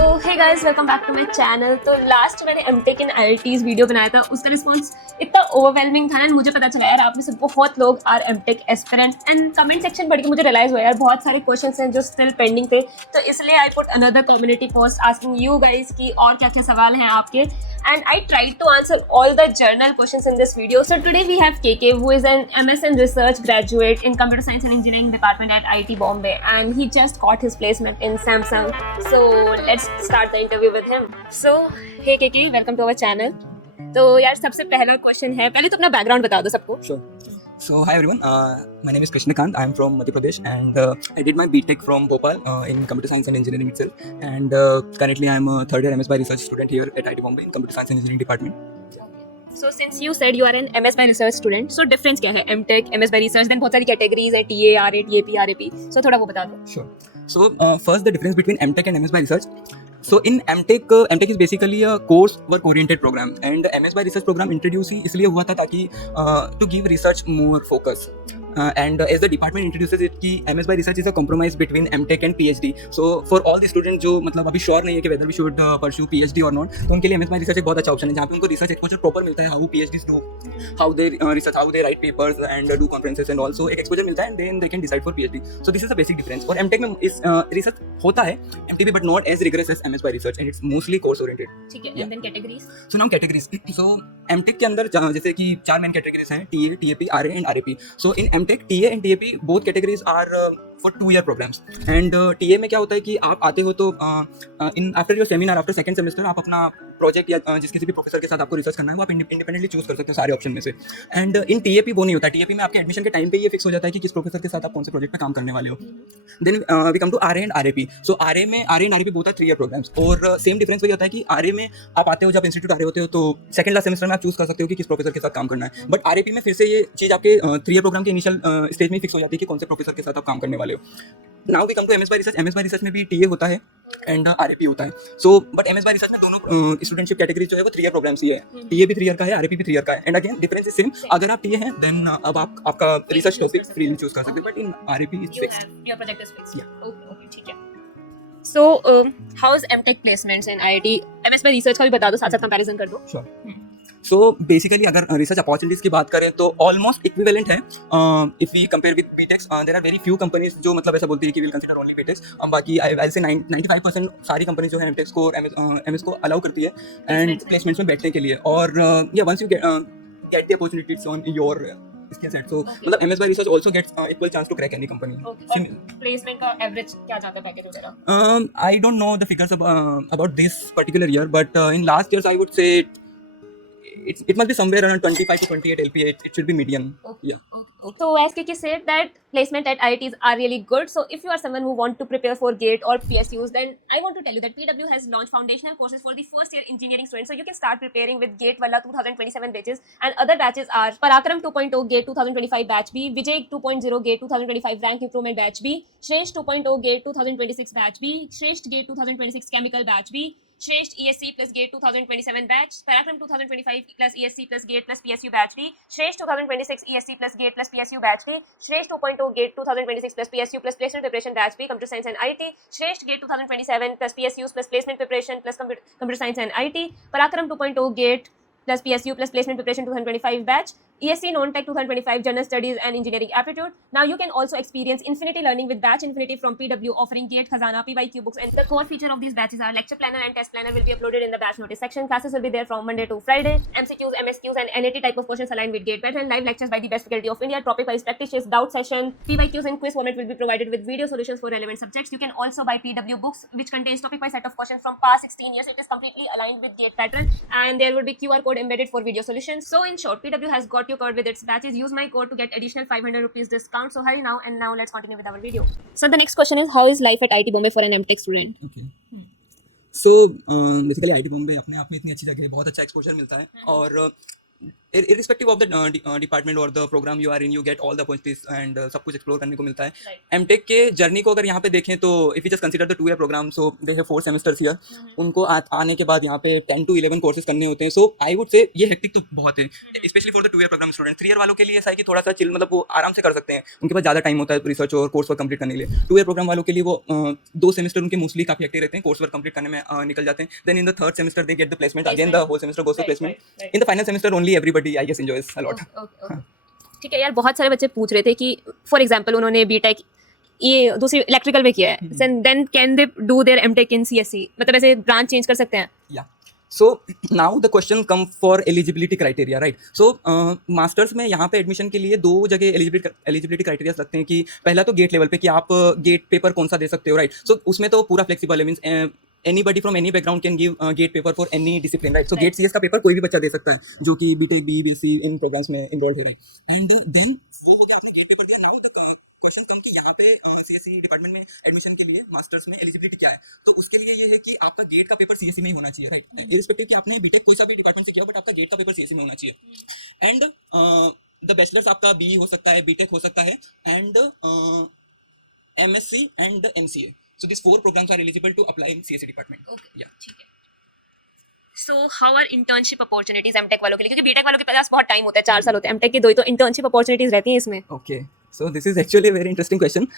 तो hey guys welcome back to my channel. तो last मैंने एमटेक इन आईआईटीज वीडियो बनाया था, उसका रिस्पांस इतना ओवरवेलमिंग था ना, मुझे पता चला यार आप में से बहुत लोग are MTech aspirants. And comment section पढ़ के मुझे रियलाइज हुआ यार बहुत सारे क्वेश्चंस हैं जो स्टिल पेंडिंग थे, तो इसलिए I put another community post asking you guys की और क्या क्या सवाल हैं आपके, and I tried to answer all the journal questions in this video. So today we have KK, who is an MS in Research graduate in Computer Science and Engineering department at IIT Bombay, and he just got his placement in Samsung. So let's start the interview with him. So hey KK, welcome to our channel. तो यार सबसे पहला question है, पहले तो अपना background बता दो सबको। Sure. So hi everyone, my name is Krishnakant. I am from Madhya Pradesh and I did my BTech from Bhopal in Computer Science and Engineering itself. And currently I am a third year MS by Research student here at IIT Bombay in Computer Science and Engineering department. So since you said you are an MS by Research student, so difference क्या है MTech, MS by Research, then बहुत सारी categories हैं TA, RA, TAP, RAP. So थोड़ा वो बता दो। Sure. So first the difference between MTech and MS by Research. So in MTech, MTech is basically a course work oriented program and the MS by Research program introduce ही इसलिए हुआ था ताकि to give research more focus. And as the department introduces it कि MS by Research is a compromise between MTech and PhD. So for all the students जो मतलब अभी sure नहीं है कि whether we should pursue PhD or not, तो उनके लिए MS by Research एक बहुत अच्छा ऑप्शन है जहाँ पे उनको रिसर्च एक्सपोजर प्रॉपर मिलता है, how PhDs do, how they research, how they write papers and do conferences and also एक एक्सपोजर मिलता है and then they can decide for PhD. So this is the basic difference. और MTech में इस research होता है MTB but not as rigorous as MS by Research and it's mostly course oriented. ठीक है, and then categories. So now categories. So MTech के अंदर जैसे कि 4 मेन कैटेगरीज हैं, TA, TAP, RA and RAP. So in MTech, TA and TAP both categories are for 2-year programs. And TA में क्या होता है कि आप आते हो तो in after your seminar after second semester आप अपना प्रोजेक्ट या जिस किसी भी प्रोफेसर के साथ आपको रिसर्च करना है वो आप इंडिपेंडेंटली चूज कर सकते हो सारे ऑप्शन में से. एंड इन TAP वो नहीं होता. TAP में आपके एडमिशन के टाइम पे ये फिक्स हो जाता है कि किस प्रोफेसर के साथ आप कौन से प्रोजेक्ट पे काम करने वाले हो. Then we come to RA and RAP. So RA and RAP both are 3-year programs. और सेम डिफरेंस वही होता है कि RA में आप आते हो जब इंस्टीट्यूट आ रहे होते हो तो सेकंड लास्ट सेमेस्टर में आप चूज कर सकते हो कि किस प्रोफेसर के साथ काम करना है. बट RAP में फिर से ये चीज़ आपके 3-year प्रोग्राम के इनिशियल स्टेज में फिक्स हो जाती है कि कौन से प्रोफेसर के साथ आप काम करने वाले हो. Now we come to MS by Research. MS by Research में भी TA होता है एंड RAP होता है. So but MS by Research में दोनों स्टूडेंटशिप कैटेगरी जो है वो 3-year प्रोग्राम्स ही है. TA भी 3-year का है, RAP भी 3-year का है. And again difference is same. अगर आप TA हैं देन अब आप आपका रिसर्च टॉपिक फ्रीली चूज कर सकते हो. But in RAP it's fixed. Your project is fixed. Yeah. Okay, ठीक है. So how's MTech placements in IIT? MS by Research का भी बता दो, साथ साथ कंपैरिजन कर दो. Sure. सो बेसिकली अगर रिसर्च अपॉर्चुनिटीज़ की बात करें तो ऑलमोस्ट इक्विवेलेंट है. If we compare with BTechs there are very few companies जो मतलब ऐसा बोलती है कि विल कंसिडर ओनली बीटेक्स. बाकी आई से 95% सारी कंपनीज जो है एमटेक्स को और MS को अलाउ करती है एंड प्लेसमेंट्स में बैठने के लिए. और yeah once you get the opportunity it's on your skill set. So मतलब MS by Research also gets equal chance to crack any company. और प्लेसमेंट का एवरेज क्या जाता है पैकेज वगैरह? I don't know the figures about this particular year, but in last years I would say it must be somewhere around 25 to 28 LPA. It should be median. Okay. Okay. So as Kiki said that placement at IITs are really good. So if you are someone who want to prepare for GATE or PSUs, then I want to tell you that PW has launched foundational courses for the first year engineering students. So you can start preparing with GATE Walla 2027 batches, and other batches are Parakram 2.0 GATE 2025 batch B, Vijay 2.0 GATE 2025 rank improvement batch B, Shresht 2.0 GATE 2026 batch B, Shresht GATE 2026 chemical batch B, Shresht ESC plus GATE 2027 batch, Parakram 2025 plus ESC plus GATE plus PSU batch D, Shresht 2026 ESC plus GATE plus PSU batch D, Shresht 2.0 GATE 2026 plus PSU plus placement preparation batch B, Computer Science and IT, Shresht GATE 2027 plus PSUs plus placement preparation plus Computer Science and IT, Parakram 2.0 GATE plus PSU plus placement preparation 2025 batch, ESC Non-Tech 2025 General Studies and Engineering Aptitude. Now you can also experience Infinity Learning with Batch Infinity from PW offering GATE, Khazana, PYQ books, and the core feature of these batches are lecture planner and test planner will be uploaded in the batch notice section. Classes will be there from Monday to Friday. MCQs, MSQs and NAT type of questions aligned with GATE pattern. Live lectures by the best faculty of India. Topic-wise practice test, doubt session. PYQs in quiz format will be provided with video solutions for relevant subjects. You can also buy PW books which contains topic-wise set of questions from past 16 years. It is completely aligned with GATE pattern and there will be QR code embedded for video solutions. So in short, PW has got you covered with its batches. Use my code to get additional 500 rupees discount. So hurry now, and now let's continue with our video. So the next question is, how is life at IIT Bombay for an MTech student? Okay. So basically IIT Bombay अपने आप में इतनी अच्छी जगह है, बहुत अच्छा exposure मिलता है. और irrespective of the department or the program you are in, you get all the opportunities and सब कुछ explore करने को मिलता है. Right. MTech के जर्नी को अगर यहाँ पे देखें तो if you just consider the 2-year program, so they have 4 semesters here. उनको आने के बाद यहाँ पे 10 to 11 courses करने होते हैं. So I would say ये hectic तो बहुत है, especially for the 2-year program students. 3-year वालों के लिए ऐसा है कि थोड़ा सा chill, मतलब वो आराम से कर सकते हैं, उनके पास ज़्यादा टाइम होता है रिसर्च और कोर्स वर्क कंप्लीट करने के लिए. 2-year program वालों के लिए वो 2 सेमेस्टर उनके मोस्टली काफ़ी एक्टिव रहते हैं, कोर्स वर्क कंप्लीट करने में निकल जाते हैं. Then in the 3rd semester they get the placement. Again the whole semester goes to Right, placement. right, right. In the final semester only everybody I guess enjoys a lot. Okay. ठीक है यार, बहुत सारे बच्चे पूछ रहे थे कि फॉर एग्जांपल उन्होंने बीटेक ये दूसरी इलेक्ट्रिकल में किया है, then can they do their MTech in CSC, मतलब ऐसे ब्रांच चेंज कर सकते हैं? Yeah. So now the question come for eligibility criteria, right? So masters में यहाँ पे एडमिशन के लिए 2 जगह एलिजिबिलिटी क्राइटेरिया लगते हैं कि पहला तो गेट लेवल पे कि आप गेट पेपर कौन सा दे सकते हो, राइट? सो उसमें तो पूरा फ्लेक्सिबल है, means anybody from any background can give gate paper for any discipline, right? So gate CS का पेपर कोई भी बच्चा दे सकता है जो कि बीटेक BE BSc इन प्रोग्राम्स में इनरोल्ड है, राइट? एंड देन वो हो गया, आपने गेट पेपर दिया. नाउ द क्वेश्चन कम कि यहाँ पे CSE डिपार्टमेंट में एडमिशन के लिए मास्टर्स में एलिजिबिलिटी क्या है. तो उसके लिए ये है कि आपका गेट का पेपर CSE में ही होना चाहिए, राइट? इरिस्पेक्टिव कि आपने बीटेक कोई सा भी डिपार्टमेंट से किया बट आपका गेट का पेपर CSE में होना चाहिए. एंड द बैचलर्स आपका BE हो सकता है, बीटेक हो सकता है, and MSc and MCA. So these 4 programs are eligible to apply in CSE department. Okay, Yeah. ठीक है. So how are internship opportunities MTech वालों के लिए, क्योंकि बीटेक वालों के पास बहुत टाइम होता है, 4 साल होते हैं, एमटेक के 2 ही, तो इंटर्नशिप अपॉर्चुनिटीज रहती हैं इसमें? Okay. So this is actually a very interesting question.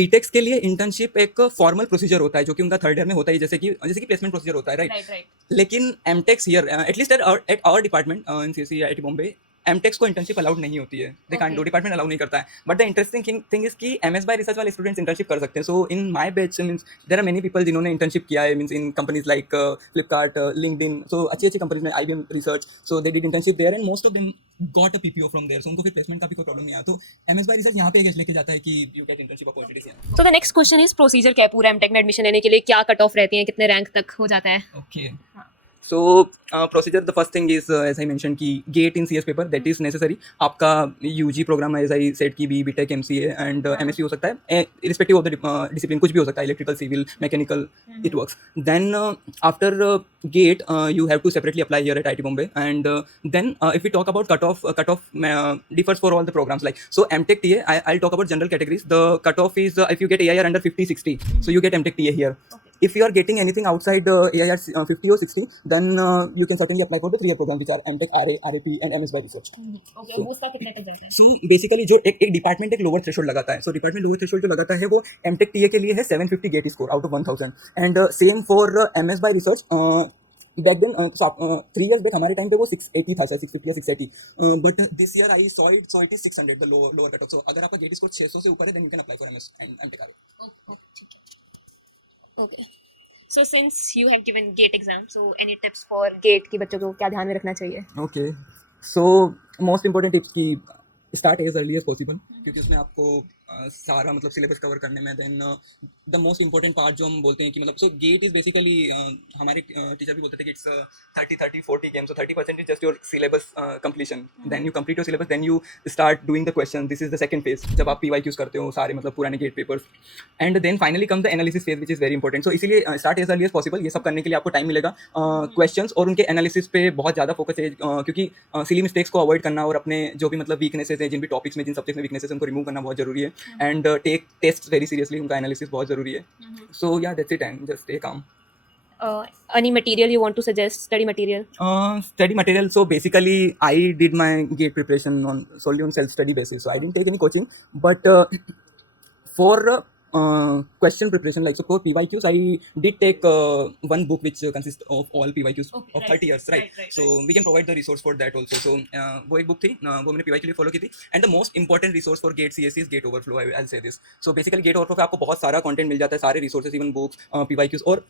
बीटेक्स के लिए इंटर्नशिप एक फॉर्मल प्रोसीजर होता है जो कि उनका 3rd ईयर में होता है, जैसे कि प्लेसमेंट प्रोसीजर होता है, राइट? राइट. लेकिन MTechs here at least at our department in CSE IIT Bombay MTechs को इंटर्नशिप अलाउड नहीं होती है. They can't do, department allow नहीं करता है. But the interesting thing is कि MS बाय रिसर्च वाले स्टूडेंट्स इंटर्नशिप कर सकते हैं. So in my batch means there are many people जिन्होंने इंटर्नशिप किया है, means in companies like Flipkart, LinkedIn, so अच्छी कंपनीज में, IBM research, so they did internship there and most of them got a PPO from there. So उनको फिर placement का भी कोई प्रॉब्लम नहीं आया. तो MS बाय रिसर्च यहाँ पे एक लेके जाता है कि यू गेट इंटर्नशिप अपॉर्चुनिटीज यहाँ. तो the next question is procedure क्या है पूरा एमटेक में एडमिशन लेने के लिए, क्या कट ऑफ रहती है, कितने रैंक तक हो जाता है? Okay. So procedure, the first thing is as I mentioned कि GATE in CS paper that is necessary. आपका UG प्रोग्राम है, as I said कि BTech MCA and MSc हो सकता है, irrespective of the discipline, कुछ भी हो सकता है, electrical, civil, mechanical, it works. Then after GATE you have to separately apply here at IIT Bombay. And then if we talk about cutoff differs for all the programs. Like so MTech TA, I'll talk about general categories. The cutoff is if you get AIR under 50-60, so you get MTech TA here. If you are getting anything outside AIR 50 or 60, then you can certainly apply for the 3-year programs which are MTech, RA, RAP and MS by research. Okay, So- वो उसका कितने तक जाता है? So basically जो एक department एक lower threshold लगाता है. So डिपार्टमेंट लोअर थ्रेशोल्ड जो लगाता है वो MTech TA के लिए है 750 GATE score out of 1000. And same for MS by research. Back then 3 years back हमारे टाइम पे वो 680 था, शायद 650 या 680. But this year I saw it, so it is 600 the lower cut off. So अगर आपका गेट स्कोर 600 से ऊपर है then you can apply for MS and MTech RA. Okay, ठीक है. Okay, so since you have given GATE exam, so any tips for GATE की बच्चों को क्या ध्यान में रखना चाहिए? Okay, so most important tips की start as early as possible, क्योंकि उसमें आपको सारा मतलब सिलेबस कवर करने में. Then the most important part जो हम बोलते हैं कि मतलब सो गेट इज़ बेसिकली हमारे टीचर भी बोलते थे कि it's 30-40 game. So 30% is just your syllabus completion. Then you complete your syllabus, then you start doing the question. This is the second phase जब आप PYQs करते हो सारे मतलब पुराने GATE papers. And then finally come the analysis phase which is very important. So इसीलिए start as early as possible. ये सब करने के लिए आपको टाइम मिलेगा. क्वेश्चंस और उनके एनालिसिस पे बहुत ज़्यादा फोकस है, क्योंकि सिली मिस्टेक्स को अवॉइड करना और अपने जो भी मतलब वीकनेसेस हैं, जिन भी टॉपिक्स में, जिन सब्जेक्ट में वीकनेसेस उनको रिमूव करना बहुत जरूरी है. And take test very seriously, उनका एनालिसिस बहुत जरूरी है. So yeah that's it and just stay calm. Any material you want to suggest, study material? Study material. So basically, I did my GATE preparation solely on self-study basis. So I didn't take any coaching. But for question preparation, like so for PYQs, I did take one book which consists of all PYQs Okay, of right. 30 years, right? Right. So we can provide the resource for that also. So वो एक book थी, वो मैंने PYQ के लिए follow की थी. And the most important resource for GATE CSE is GATE Overflow. I'll say this. So basically GATE Overflow पे आपको बहुत सारा content मिल जाता है, सारे resources, even books, PYQs. और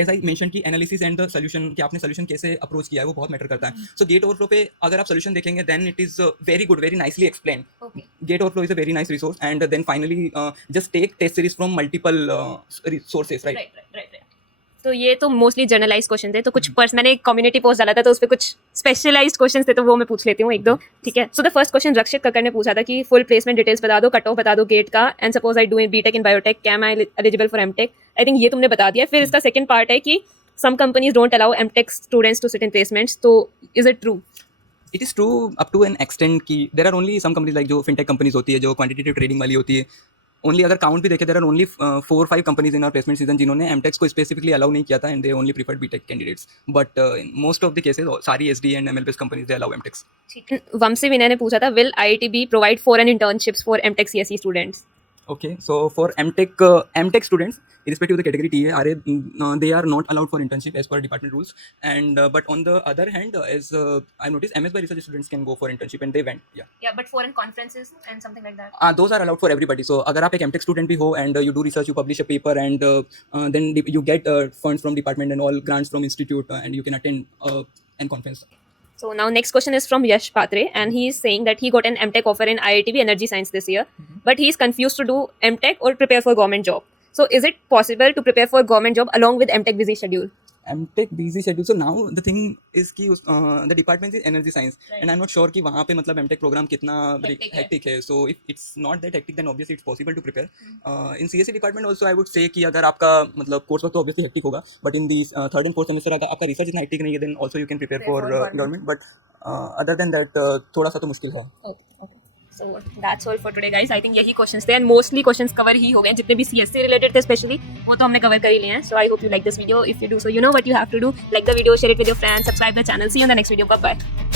as I mentioned कि analysis and the solution, कि आपने solution कैसे approach किया है वो बहुत matter करता है. So GATE Overflow पे अगर आप solution देखेंगे then it is very good, very nicely explained. Okay. GATE Overflow is a very nice resource. And then finally just take test series from multiple sources, right? Right. तो ये तो mostly generalized question थे. तो कुछ मैंने एक community post डाला था तो उस पर कुछ स्पेशलाइज्ड क्वेश्चन थे, तो वो मैं पूछ लेती हूँ एक दो. ठीक है. सो द फर्स्ट क्वेश्चन रक्षित कक्कर ने पूछा था कि फुल प्लेसमेंट डिटेल्स बता दो, कट ऑफ बता दो गेट का, and suppose I do in BTech in biotech, can I eligible for MTech. I think ये तुमने बता दिया. फिर इसका सेकंड पार्ट है कि some companies don't allow MTech students to sit in placements. तो is it true? It is true up to an extent कि there are only some companies like जो फिनटेक कंपनीज होती है जो क्वांटिटेटिव ट्रेडिंग वाली होती है, ओनली अगर काउंट भी देखें there are only 4-5 companies in our placement season जिन्होंने एमटेक्स को स्पेसिफिकली अलाउ नहीं किया था and they only preferred BTech candidates, but in most of the cases सारी SD and ML based companies they allow MTechs. Vanshi Vinay ने पूछा था, will IIT provide foreign internships for MTech CSE students? Okay, so for MTech students, irrespective of the category TA, RA, they are not allowed for internship as per department rules. And but on the other hand, as I noticed, MS by research students can go for internship and they went. Yeah, but foreign conferences and something like that. Those are allowed for everybody. So अगर आप एक MTech student भी हो and you do research, you publish a paper and then you get funds from department and all grants from institute and you can attend an conference. So now next question is from Yash Patre, and he is saying that he got an MTech offer in IITB Energy Science this year, but he is confused to do MTech or prepare for government job. So is it possible to prepare for government job along with MTech busy schedule? MTech busy schedule. So now the thing is कि the department is energy science, Right. and I'm not sure कि वहाँ पे मतलब MTech program कितना Hectic है. So if it's not that hectic, then obviously it's possible to prepare. In CSE department also I would say कि अगर आपका मतलब course work तो obviously hectic होगा, but in the third and fourth semester अगर आपका research इतना hectic नहीं है, then also you can prepare for government. But other than that थोड़ा सा तो मुश्किल है. Okay. So that's all for today, guys. I think यही questions थे, and mostly questions cover ही हो गए, जितने भी CSE related थे especially वो तो हमने cover कर ही लिए हैं. So I hope you like this video. If you do so, you know what you have to do. Like the video, share it with your friends, subscribe the channel. See you in the next video. Bye bye.